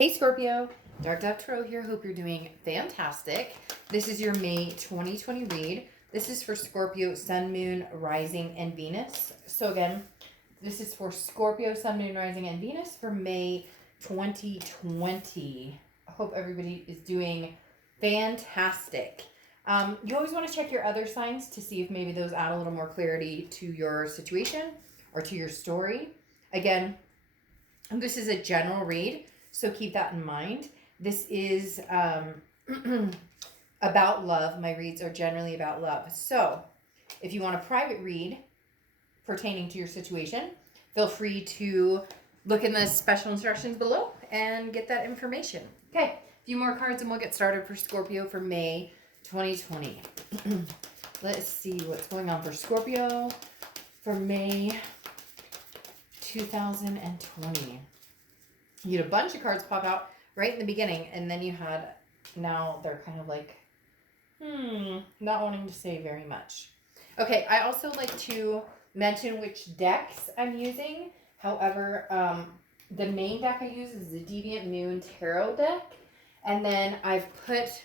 Hey Scorpio, Dark Dove Tarot here. Hope you're doing fantastic. This is your May 2020 read. This is for Scorpio, Sun, Moon, Rising, and Venus. So again, this is for Scorpio, Sun, Moon, Rising, and Venus for May 2020. I hope everybody is doing fantastic. You always want to check your other signs to see if maybe those add a little more clarity to your situation or to your story. Again, this is a general read, so keep that in mind. This is about love. My reads are generally about love. So if you want a private read pertaining to your situation, feel free to look in the special instructions below and get that information. Okay, a few more cards and we'll get started for Scorpio for May 2020. Let's see what's going on for Scorpio for May 2020. You had a bunch of cards pop out right in the beginning, and then you had, now they're kind of like, not wanting to say very much. Okay, I also like to mention which decks I'm using. However, the main deck I use is the Deviant Moon Tarot deck, and then I've put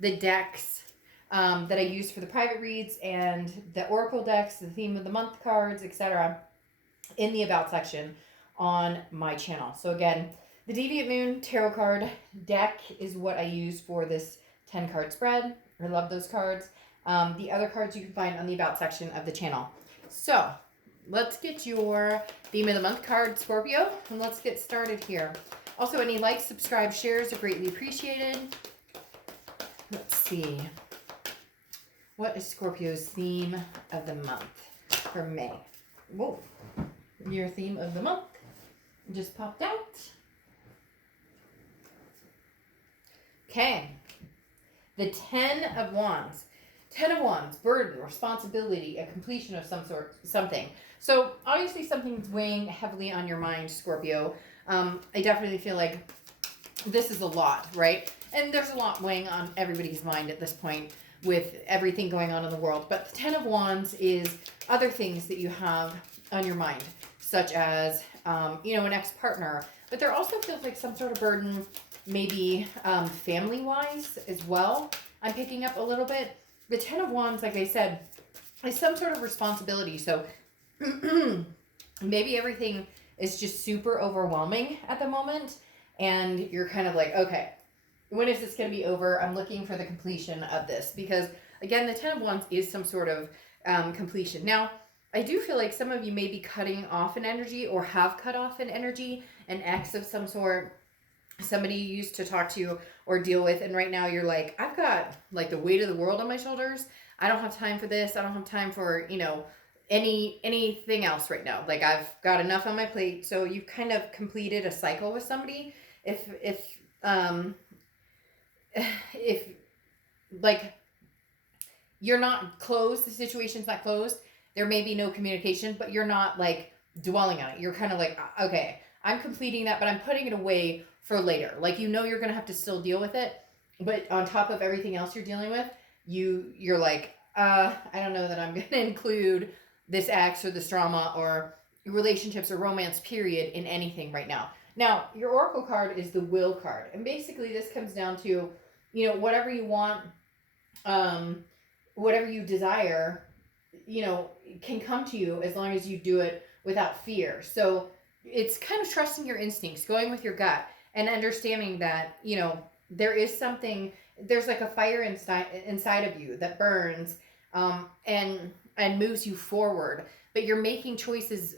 the decks that I use for the private reads and the Oracle decks, the theme of the month cards, etc., in the About section on my channel. So again, the Deviant Moon Tarot card deck is what I use for this 10 card spread. I love those cards. The other cards you can find on the About section of the channel. So let's get your theme of the month card, Scorpio, and let's get started here. Also, any likes, subscribe, shares are greatly appreciated. Let's see. What is Scorpio's theme of the month for May? Whoa. Your theme of the month just popped out. Okay. The 10 of Wands. 10 of Wands, burden, responsibility, a completion of some sort, something. So obviously something's weighing heavily on your mind, Scorpio. I definitely feel like this is a lot, right? And there's a lot weighing on everybody's mind at this point with everything going on in the world. But the 10 of Wands is other things that you have on your mind, such as, an ex-partner. But there also feels like some sort of burden, maybe family-wise as well. I'm picking up a little bit. The 10 of Wands, like I said, is some sort of responsibility. So maybe everything is just super overwhelming at the moment. And you're kind of like, okay, when is this going to be over? I'm looking for the completion of this. Because, again, the 10 of Wands is some sort of completion. Now, I do feel like some of you may be cutting off an energy or have cut off an energy, an ex of some sort, somebody you used to talk to or deal with, and right now you're like, I've got like the weight of the world on my shoulders. I don't have time for this. I don't have time for, anything else right now. Like I've got enough on my plate. So you've kind of completed a cycle with somebody. If like you're not closed, the situation's not closed, there may be no communication, but you're not like dwelling on it. You're kind of like, okay, I'm completing that, but I'm putting it away for later. Like, you're going to have to still deal with it. But on top of everything else you're dealing with, you're like, I don't know that I'm going to include this ex or this drama or relationships or romance period in anything right now. Now, your Oracle card is the Will card. And basically this comes down to, whatever you want, whatever you desire, can come to you as long as you do it without fear. So it's kind of trusting your instincts, going with your gut, and understanding that, there is something, there's like a fire inside of you that burns and moves you forward. But you're making choices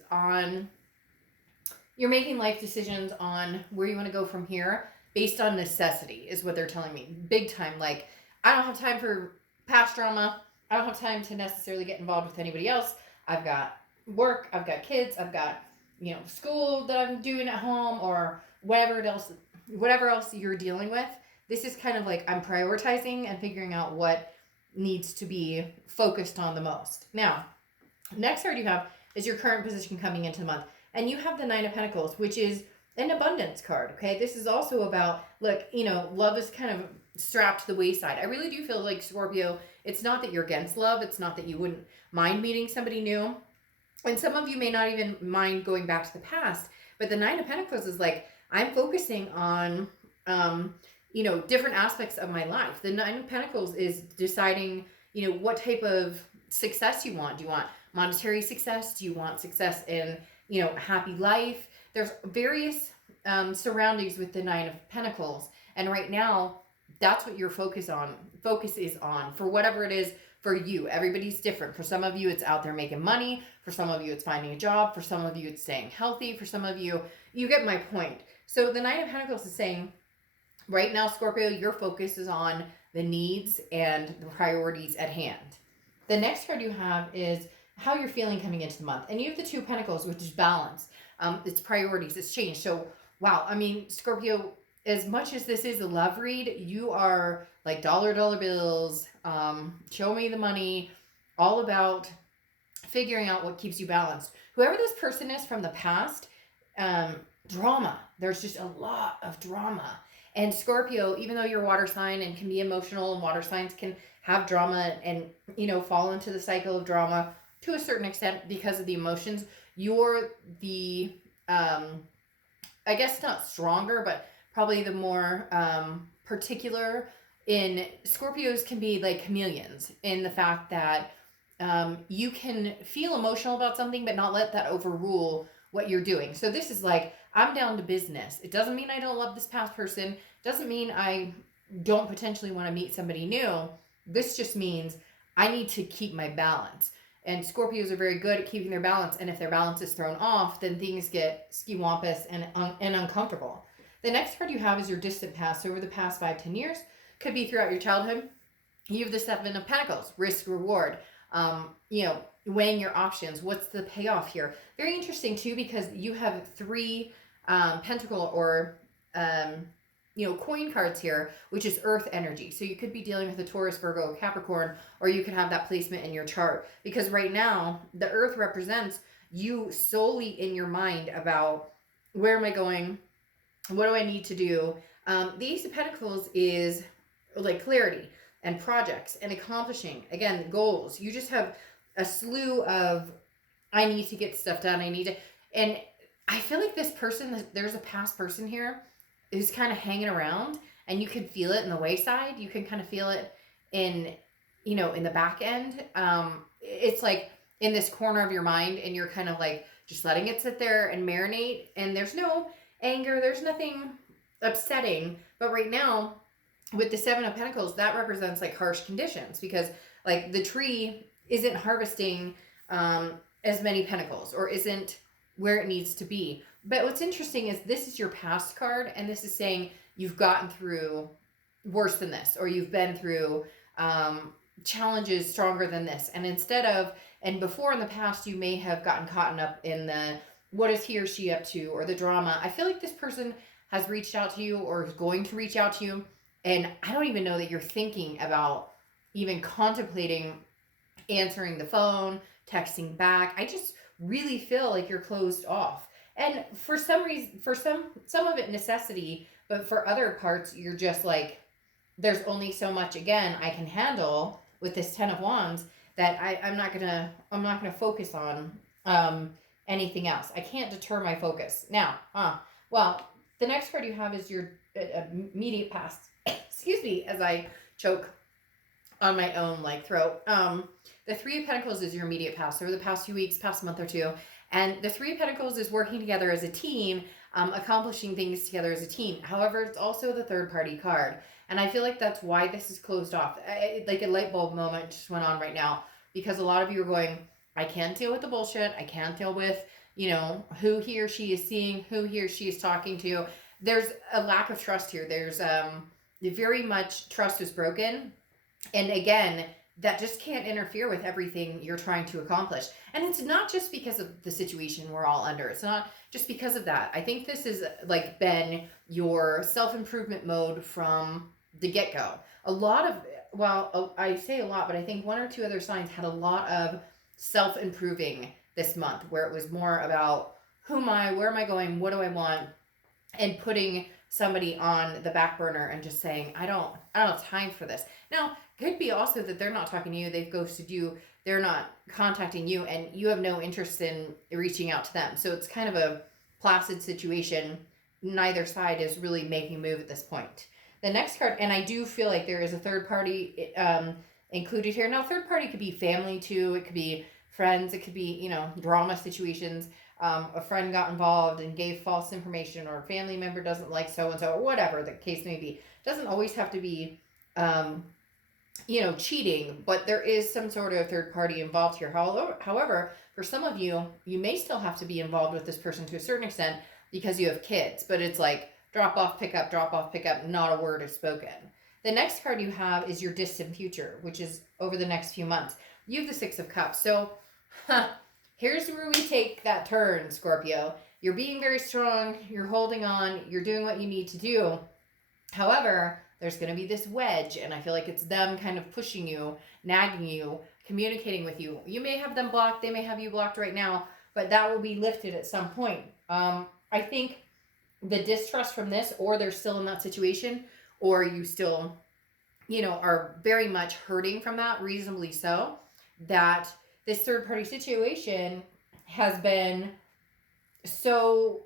you're making life decisions on where you want to go from here based on necessity, is what they're telling me. Big time. Like, I don't have time for past drama. I don't have time to necessarily get involved with anybody else. I've got work, I've got kids, I've got, school that I'm doing at home, or whatever else you're dealing with. This is kind of like I'm prioritizing and figuring out what needs to be focused on the most. Now, next card you have is your current position coming into the month. And you have the 9 of Pentacles, which is an abundance card, okay? This is also about, look, love is kind of strapped to the wayside. I really do feel like, Scorpio, it's not that you're against love. It's not that you wouldn't mind meeting somebody new. And some of you may not even mind going back to the past. But the 9 of Pentacles is like, I'm focusing on, different aspects of my life. The Nine of Pentacles is deciding, what type of success you want. Do you want monetary success? Do you want success in, happy life? There's various surroundings with the Nine of Pentacles. And right now, that's what your focus is on for whatever it is for you. Everybody's different. For some of you, it's out there making money. For some of you, it's finding a job. For some of you, it's staying healthy. For some of you, you get my point. So the Nine of Pentacles is saying, right now, Scorpio, your focus is on the needs and the priorities at hand. The next card you have is how you're feeling coming into the month. And you have the Two of Pentacles, which is balance. It's priorities, it's change. So, wow, I mean, Scorpio, as much as this is a love read, you are like dollar bills, show me the money, all about figuring out what keeps you balanced. Whoever this person is from the past, drama. There's just a lot of drama. And Scorpio, even though you're a water sign and can be emotional, and water signs can have drama and, fall into the cycle of drama to a certain extent because of the emotions, you're the, I guess not stronger, but probably the more particular in Scorpios can be like chameleons in the fact that you can feel emotional about something, but not let that overrule what you're doing. So this is like, I'm down to business. It doesn't mean I don't love this past person. Doesn't mean I don't potentially want to meet somebody new. This just means I need to keep my balance. And Scorpios are very good at keeping their balance. And if their balance is thrown off, then things get ski-wampus and uncomfortable. The next card you have is your distant past. So over the past 5-10 years, could be throughout your childhood. You have the Seven of Pentacles, risk, reward. Weighing your options. What's the payoff here? Very interesting too, because you have 3 pentacle or coin cards here, which is earth energy. So you could be dealing with a Taurus, Virgo, Capricorn, or you could have that placement in your chart, because right now the earth represents you solely in your mind about where am I going, what do I need to do. The Ace of Pentacles is like clarity and projects and accomplishing, again, goals. You just have a slew of, I need to get stuff done, and I feel like this person, there's a past person here who's kind of hanging around, and you can feel it in the wayside. You can kind of feel it in, in the back end. It's like in this corner of your mind, and you're kind of like just letting it sit there and marinate, and there's no anger, there's nothing upsetting. But right now, with the Seven of Pentacles, that represents like harsh conditions, because like the tree isn't harvesting as many pentacles, or isn't where it needs to be. But what's interesting is this is your past card, and this is saying you've gotten through worse than this, or you've been through challenges stronger than this. And before in the past, you may have gotten caught up in the what is he or she up to, or the drama. I feel like this person has reached out to you, or is going to reach out to you, and I don't even know that you're thinking about even contemplating answering the phone, texting back. I just really feel like you're closed off. And for some reason, for some of it necessity, but for other parts, you're just like, there's only so much, again, I can handle with this 10 of Wands, that I'm not gonna focus on anything else. I can't deter my focus. Now, well, the next card you have is your immediate past. Excuse me, as I choke on my own throat. The Three of Pentacles is your immediate past, over the past few weeks, past month or two. And the Three of Pentacles is working together as a team, accomplishing things together as a team. However, it's also the third party card. And I feel like that's why this is closed off. Like a light bulb moment just went on right now, because a lot of you are going, I can't deal with the bullshit. I can't deal with, who he or she is seeing, who he or she is talking to. There's a lack of trust here. There's very much trust is broken. And again, that just can't interfere with everything you're trying to accomplish. And it's not just because of the situation we're all under. It's not just because of that. I think this is been your self-improvement mode from the get-go. I say a lot, but I think 1 or 2 other signs had a lot of self-improving this month, where it was more about who am I, where am I going, what do I want, and putting somebody on the back burner and just saying, I don't have time for this. Now, could be also that they're not talking to you, they've ghosted you, they're not contacting you, and you have no interest in reaching out to them. So it's kind of a placid situation, neither side is really making a move at this point. The next card, and I do feel like there is a third party included here. Now, third party could be family too. It could be friends. It could be, drama situations. A friend got involved and gave false information, or a family member doesn't like so-and-so, or whatever the case may be. It doesn't always have to be, cheating, but there is some sort of third party involved here. However, for some of you, you may still have to be involved with this person to a certain extent because you have kids, but it's like drop off, pick up, not a word is spoken. The next card you have is your distant future, which is over the next few months. You have the Six of Cups. So, here's where we take that turn, Scorpio. You're being very strong. You're holding on. You're doing what you need to do. However, there's going to be this wedge, and I feel like it's them kind of pushing you, nagging you, communicating with you. You may have them blocked. They may have you blocked right now, but that will be lifted at some point. I think the distrust from this, or they're still in that situation, or you still, are very much hurting from that, reasonably so, that this third party situation has been so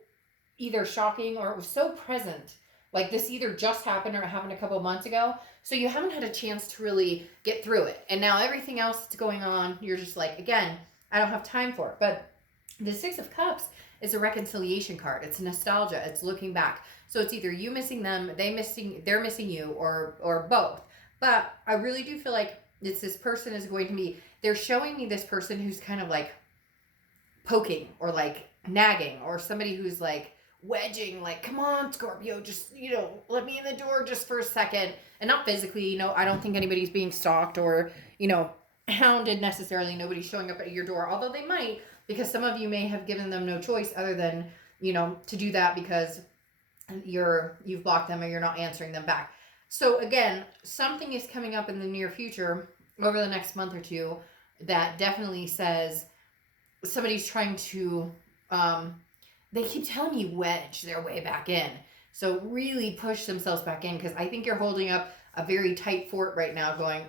either shocking or it was so present. Like this either just happened or it happened a couple months ago. So you haven't had a chance to really get through it. And now everything else that's going on, you're just like, again, I don't have time for it. But the Six of Cups is a reconciliation card. It's nostalgia. It's looking back. So it's either you missing them, they're missing you, or both. But I really do feel like this person is going to be, they're showing me this person who's kind of like poking or like nagging, or somebody who's like wedging, like, come on, Scorpio, just, let me in the door just for a second. And not physically, I don't think anybody's being stalked or, hounded necessarily. Nobody's showing up at your door, although they might, because some of you may have given them no choice other than, to do that because you've blocked them or you're not answering them back. So again, something is coming up in the near future over the next month or two that definitely says somebody's trying to, they keep telling me wedge their way back in. So really push themselves back in, because I think you're holding up a very tight fort right now going,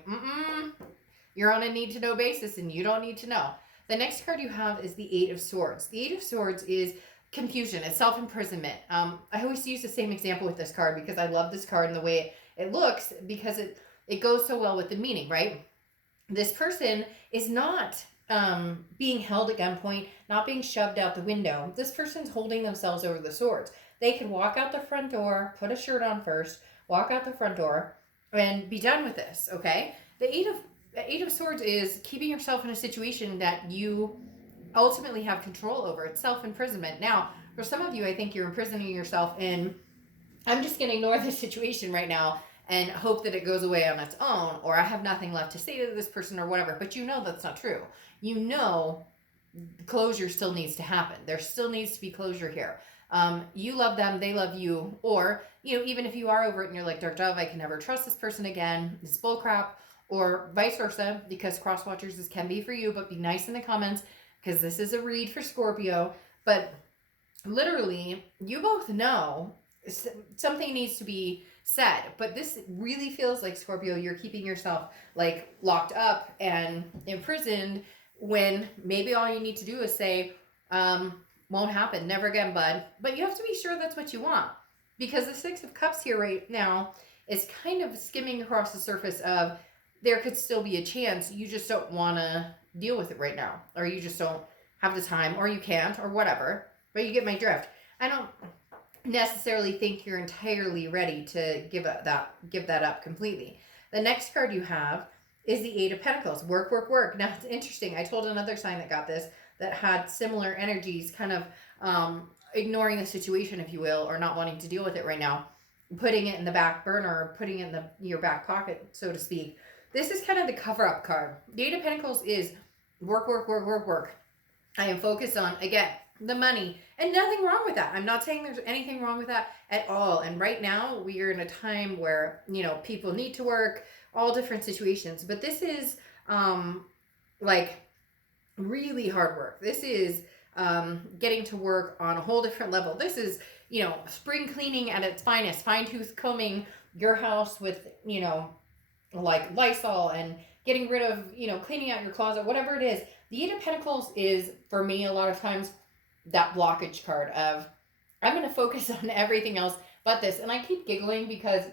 you're on a need to know basis and you don't need to know. The next card you have is the Eight of Swords. The Eight of Swords is confusion. It's self-imprisonment. I always use the same example with this card because I love this card and the way it looks, because it goes so well with the meaning, right? This person is not being held at gunpoint, not being shoved out the window. This person's holding themselves over the swords. They can walk out the front door, put a shirt on first, walk out the front door, and be done with this, okay? The Eight of Swords is keeping yourself in a situation that you ultimately have control over. It's self-imprisonment. Now, for some of you, I think you're imprisoning yourself in, I'm just going to ignore this situation right now and hope that it goes away on its own, or I have nothing left to say to this person or whatever. But that's not true. Closure still needs to happen. There still needs to be closure here. You love them, they love you, or, even if you are over it and you're like, Dark Dove, I can never trust this person again, it's bullcrap, or vice versa, because cross watchers, this can be for you, but be nice in the comments, because this is a read for Scorpio. But literally, you both know something needs to be said, but this really feels like, Scorpio, you're keeping yourself like locked up and imprisoned, when maybe all you need to do is say, won't happen, never again, bud. But you have to be sure that's what you want, because the Six of Cups here right now is kind of skimming across the surface of, there could still be a chance, you just don't want to deal with it right now, or you just don't have the time, or you can't, or whatever. But you get my drift. I don't necessarily think you're entirely ready to give that up completely. The next card you have is the Eight of Pentacles. Work, work, work. Now, it's interesting. I told another sign that got this, that had similar energies, kind of ignoring the situation, if you will, or not wanting to deal with it right now, putting it in the back burner, or putting it in your back pocket, so to speak. This is kind of the cover-up card. The Eight of Pentacles is work, work, work, work, work. I am focused on, again, the money, and nothing wrong with that. I'm not saying there's anything wrong with that at all. And right now, we are in a time where, people need to work, all different situations. But this is, like, really hard work. This is getting to work on a whole different level. This is, spring cleaning at its finest, fine-tooth combing your house with, like Lysol, and getting rid of, cleaning out your closet, whatever it is. The Eight of Pentacles is, for me, a lot of times, that blockage card of, I'm going to focus on everything else but this. And I keep giggling because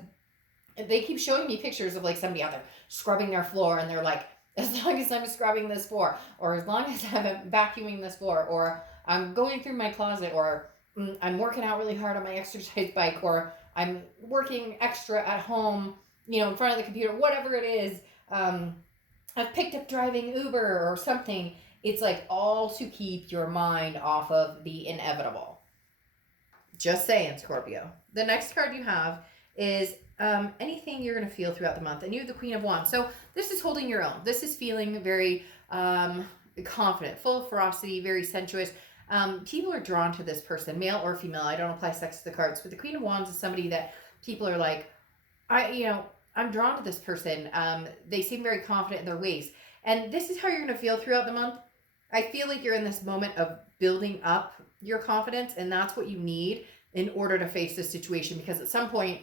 they keep showing me pictures of like somebody out there scrubbing their floor, and they're like, as long as I'm scrubbing this floor, or as long as I'm vacuuming this floor, or I'm going through my closet, or I'm working out really hard on my exercise bike, or I'm working extra at home, in front of the computer, whatever it is. I've picked up driving Uber or something. It's like all to keep your mind off of the inevitable. Just saying, Scorpio. The next card you have is anything you're going to feel throughout the month. And you have the Queen of Wands. So this is holding your own. This is feeling very confident, full of ferocity, very sensuous. People are drawn to this person, male or female. I don't apply sex to the cards. But the Queen of Wands is somebody that people are like, I'm drawn to this person. They seem very confident in their ways. And this is how you're going to feel throughout the month. I feel like you're in this moment of building up your confidence, and that's what you need in order to face this situation, because at some point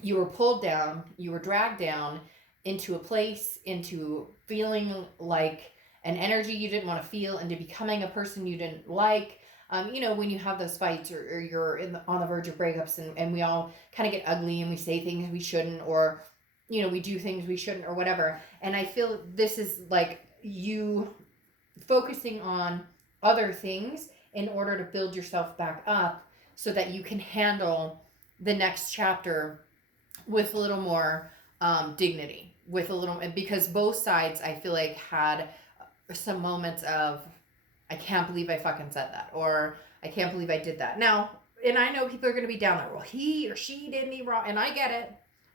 you were pulled down, you were dragged down into a place, into feeling like an energy you didn't want to feel, into becoming a person you didn't like. When you have those fights, or you're on the verge of breakups, and we all kind of get ugly and we say things we shouldn't, or we do things we shouldn't, or whatever. And I feel this is like you focusing on other things in order to build yourself back up so that you can handle the next chapter with a little more dignity, with a little, because both sides I feel like had some moments of, I can't believe I fucking said that, or I can't believe I did that. Now, and I know people are going to be down there, well, he or she did me wrong, and I get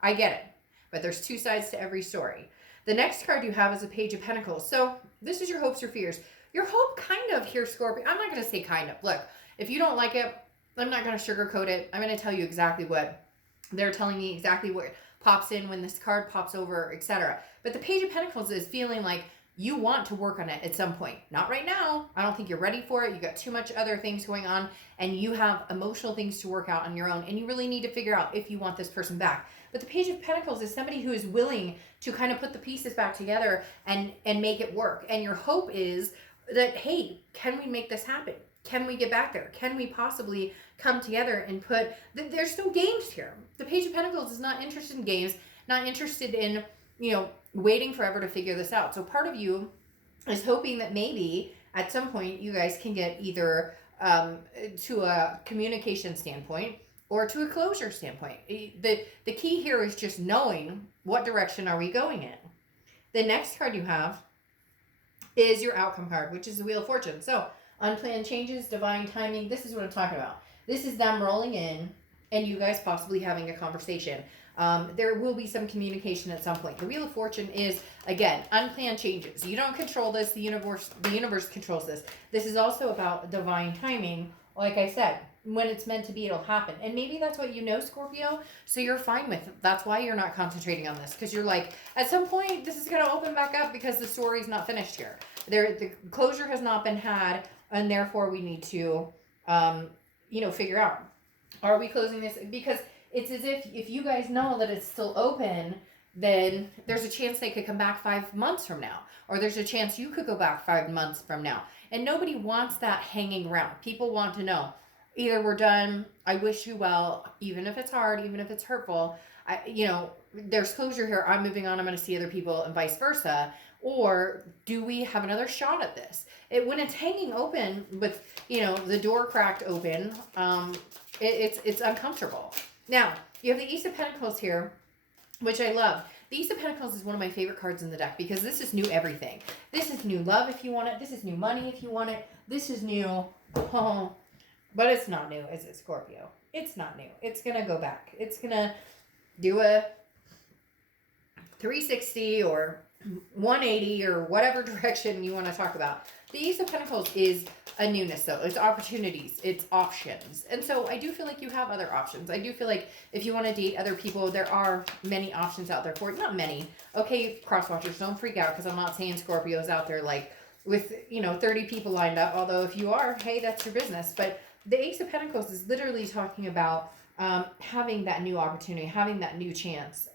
it, but there's two sides to every story. The next card you have is a Page of Pentacles. So this is your hopes or fears. Your hope kind of here, Scorpio. I'm not going to say kind of. Look, if you don't like it, I'm not going to sugarcoat it. I'm going to tell you exactly what they're telling me, exactly what pops in when this card pops over, etc. But the Page of Pentacles is feeling like you want to work on it at some point. Not right now. I don't think you're ready for it. You got too much other things going on, and you have emotional things to work out on your own, and you really need to figure out if you want this person back. But the Page of Pentacles is somebody who is willing to kind of put the pieces back together and make it work. And your hope is that, hey, can we make this happen? Can we get back there? Can we possibly come together and put... There's no games here. The Page of Pentacles is not interested in games, not interested in, waiting forever to figure this out. So part of you is hoping that maybe at some point you guys can get either to a communication standpoint or to a closure standpoint. The key here is just knowing what direction are we going in. The next card you have is your outcome card, which is the Wheel of Fortune. So unplanned changes, divine timing. This is what I'm talking about. This is them rolling in and you guys possibly having a conversation. There will be some communication at some point. The Wheel of Fortune is, again, unplanned changes. You don't control this. The universe controls this. This is also about divine timing. Like I said, when it's meant to be, it'll happen. And maybe that's what Scorpio, so you're fine with it. That's why you're not concentrating on this, because you're like, at some point, this is going to open back up because the story's not finished here. The closure has not been had, and therefore we need to, figure out, are we closing this? Because it's as if you guys know that it's still open, then there's a chance they could come back 5 months from now. Or there's a chance you could go back 5 months from now. And nobody wants that hanging around. People want to know, either we're done, I wish you well, even if it's hard, even if it's hurtful, there's closure here, I'm moving on, I'm going to see other people, and vice versa. Or do we have another shot at this? When it's hanging open with, the door cracked open, it's uncomfortable. Now, you have the Ace of Pentacles here, which I love. The Ace of Pentacles is one of my favorite cards in the deck because this is new everything. This is new love if you want it. This is new money if you want it. This is new, but it's not new, is it, Scorpio? It's not new. It's going to go back. It's going to do a 360 or 180 or whatever direction you want to talk about. The Ace of Pentacles is a newness, though. It's opportunities. It's options. And so I do feel like you have other options. I do feel like if you want to date other people, there are many options out there for it. Not many. Okay, crosswatchers, don't freak out, because I'm not saying Scorpio's out there like with, 30 people lined up. Although if you are, hey, that's your business. But the Ace of Pentacles is literally talking about having that new opportunity, having that new chance.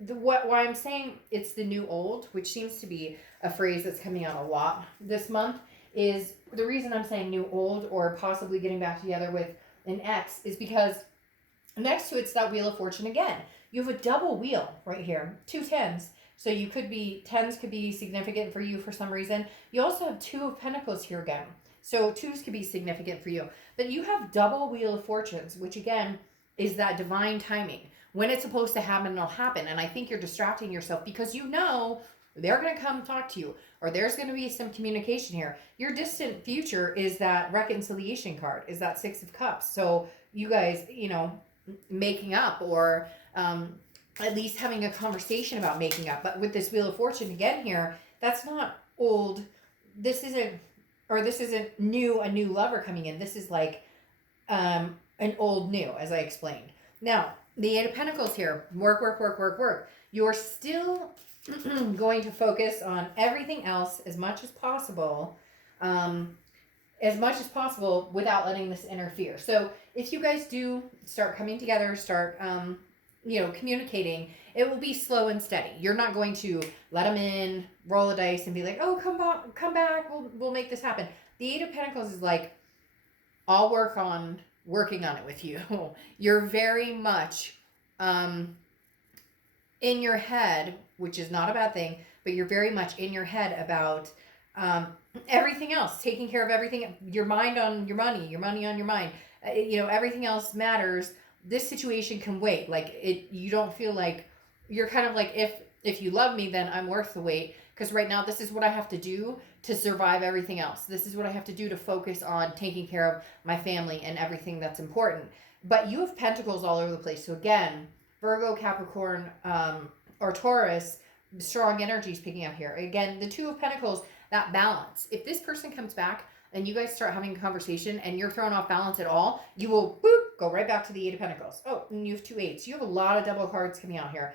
Why I'm saying it's the new old, which seems to be a phrase that's coming out a lot this month, is the reason I'm saying new old or possibly getting back together with an ex is because next to it's that Wheel of Fortune again. You have a double wheel right here, 2 tens. So you could be, tens could be significant for you for some reason. You also have 2 of Pentacles here again. So 2s could be significant for you. But you have double Wheel of Fortunes, which again is that divine timing. When it's supposed to happen, it'll happen. And I think you're distracting yourself because you know they're going to come talk to you or there's going to be some communication here. Your distant future is that reconciliation card, is that 6 of Cups. So you guys, you know, making up or at least having a conversation about making up. But with this Wheel of Fortune again here, that's not old. This isn't new, a new lover coming in. This is like an old new, as I explained. Now, the 8 of Pentacles here, work, work, work, work, work. You're still going to focus on everything else as much as possible without letting this interfere. So if you guys do start coming together, start, communicating, it will be slow and steady. You're not going to let them in, roll a dice and be like, oh, come back. We'll make this happen. The 8 of Pentacles is like, I'll working on it with you. You're very much, in your head, which is not a bad thing, but you're very much in your head about, everything else, taking care of everything, your mind on your money on your mind. Everything else matters. This situation can wait. You don't feel like you're kind of like, if you love me, then I'm worth the wait. Because right now, this is what I have to do to survive everything else. This is what I have to do to focus on taking care of my family and everything that's important. But you have Pentacles all over the place. So again, Virgo, Capricorn, or Taurus, strong energies picking up here. Again, the 2 of Pentacles, that balance. If this person comes back and you guys start having a conversation and you're thrown off balance at all, you will go right back to the 8 of Pentacles. Oh, and you have 2 8s. You have a lot of double cards coming out here.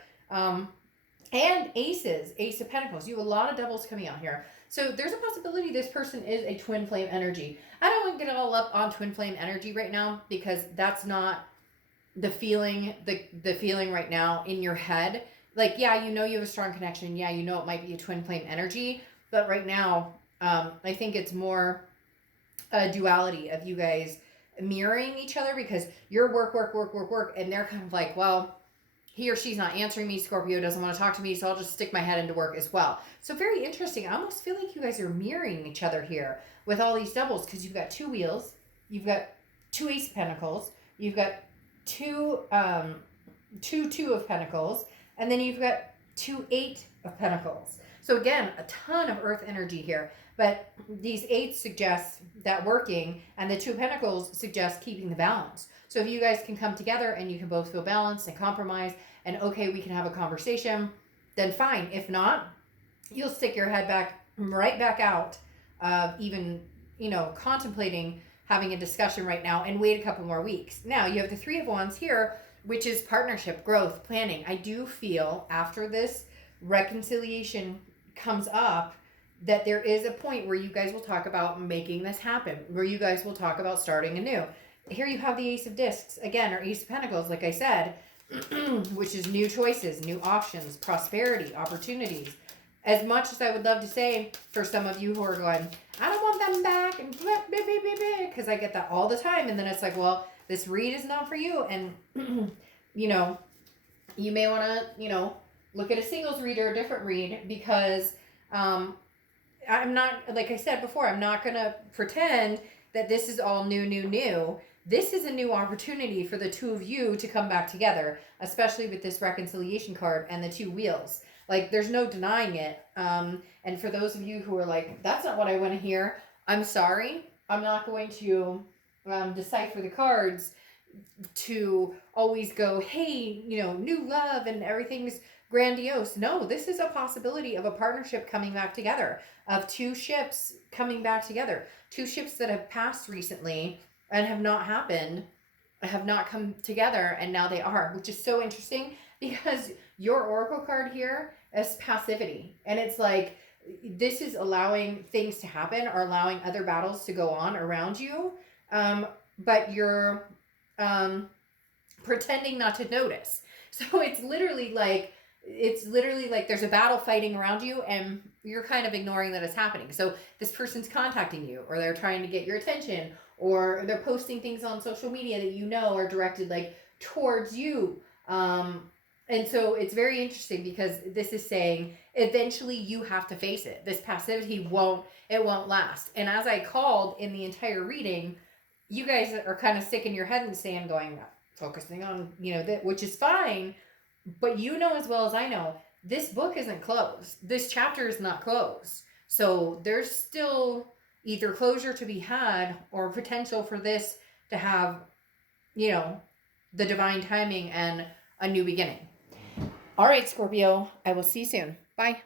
And aces, Ace of Pentacles. You have a lot of doubles coming out here. So there's a possibility this person is a twin flame energy. I don't want to get all up on twin flame energy right now because that's not the feeling, the feeling right now in your head. Like, yeah, you have a strong connection. Yeah, it might be a twin flame energy. But right now, I think it's more a duality of you guys mirroring each other because you're work, and they're kind of like, well, he or she's not answering me. Scorpio doesn't want to talk to me, so I'll just stick my head into work as well. So very interesting. I almost feel like you guys are mirroring each other here with all these doubles because you've got 2 wheels, you've got 2 Ace of Pentacles, you've got 2 2 of Pentacles, and then you've got 2 8 of Pentacles. So again, a ton of earth energy here. But these 8s suggest that working, and the 2 of Pentacles suggest keeping the balance. So if you guys can come together and you can both feel balanced and compromise, and okay, we can have a conversation, then fine. If not, you'll stick your head right back out of even, contemplating having a discussion right now and wait a couple more weeks. Now, you have the 3 of Wands here, which is partnership, growth, planning. I do feel after this reconciliation comes up that there is a point where you guys will talk about making this happen, where you guys will talk about starting anew. Here you have the Ace of Discs, again, or Ace of Pentacles, like I said, which is new choices, new options, prosperity, opportunities. As much as I would love to say for some of you who are going, I don't want them back, and because I get that all the time, and then it's like, well, this read is not for you, and, you may want to, look at a singles read or a different read because I'm not, like I said before, I'm not going to pretend that this is all new. This is a new opportunity for the 2 of you to come back together, especially with this reconciliation card and the 2 wheels. Like, there's no denying it. And for those of you who are like, that's not what I want to hear, I'm sorry. I'm not going to decipher the cards to always go, hey, new love and everything's grandiose. No, this is a possibility of a partnership coming back together, of 2 ships coming back together, 2 ships that have passed recently and have not happened, have not come together, and now they are, which is so interesting because your oracle card here is passivity, and it's like this is allowing things to happen or allowing other battles to go on around you, but you're pretending not to notice. So it's literally like it's literally like there's a battle fighting around you and you're kind of ignoring that it's happening. So this person's contacting you, or they're trying to get your attention, or they're posting things on social media that you know are directed like towards you. And so it's very interesting because this is saying eventually you have to face it. This passivity won't last. And as I called in the entire reading, you guys are kind of sick in your head in the sand going, focusing on, that, which is fine. But you know as well as I know, this book isn't closed. This chapter is not closed. So there's still either closure to be had or potential for this to have, the divine timing and a new beginning. All right, Scorpio, I will see you soon. Bye.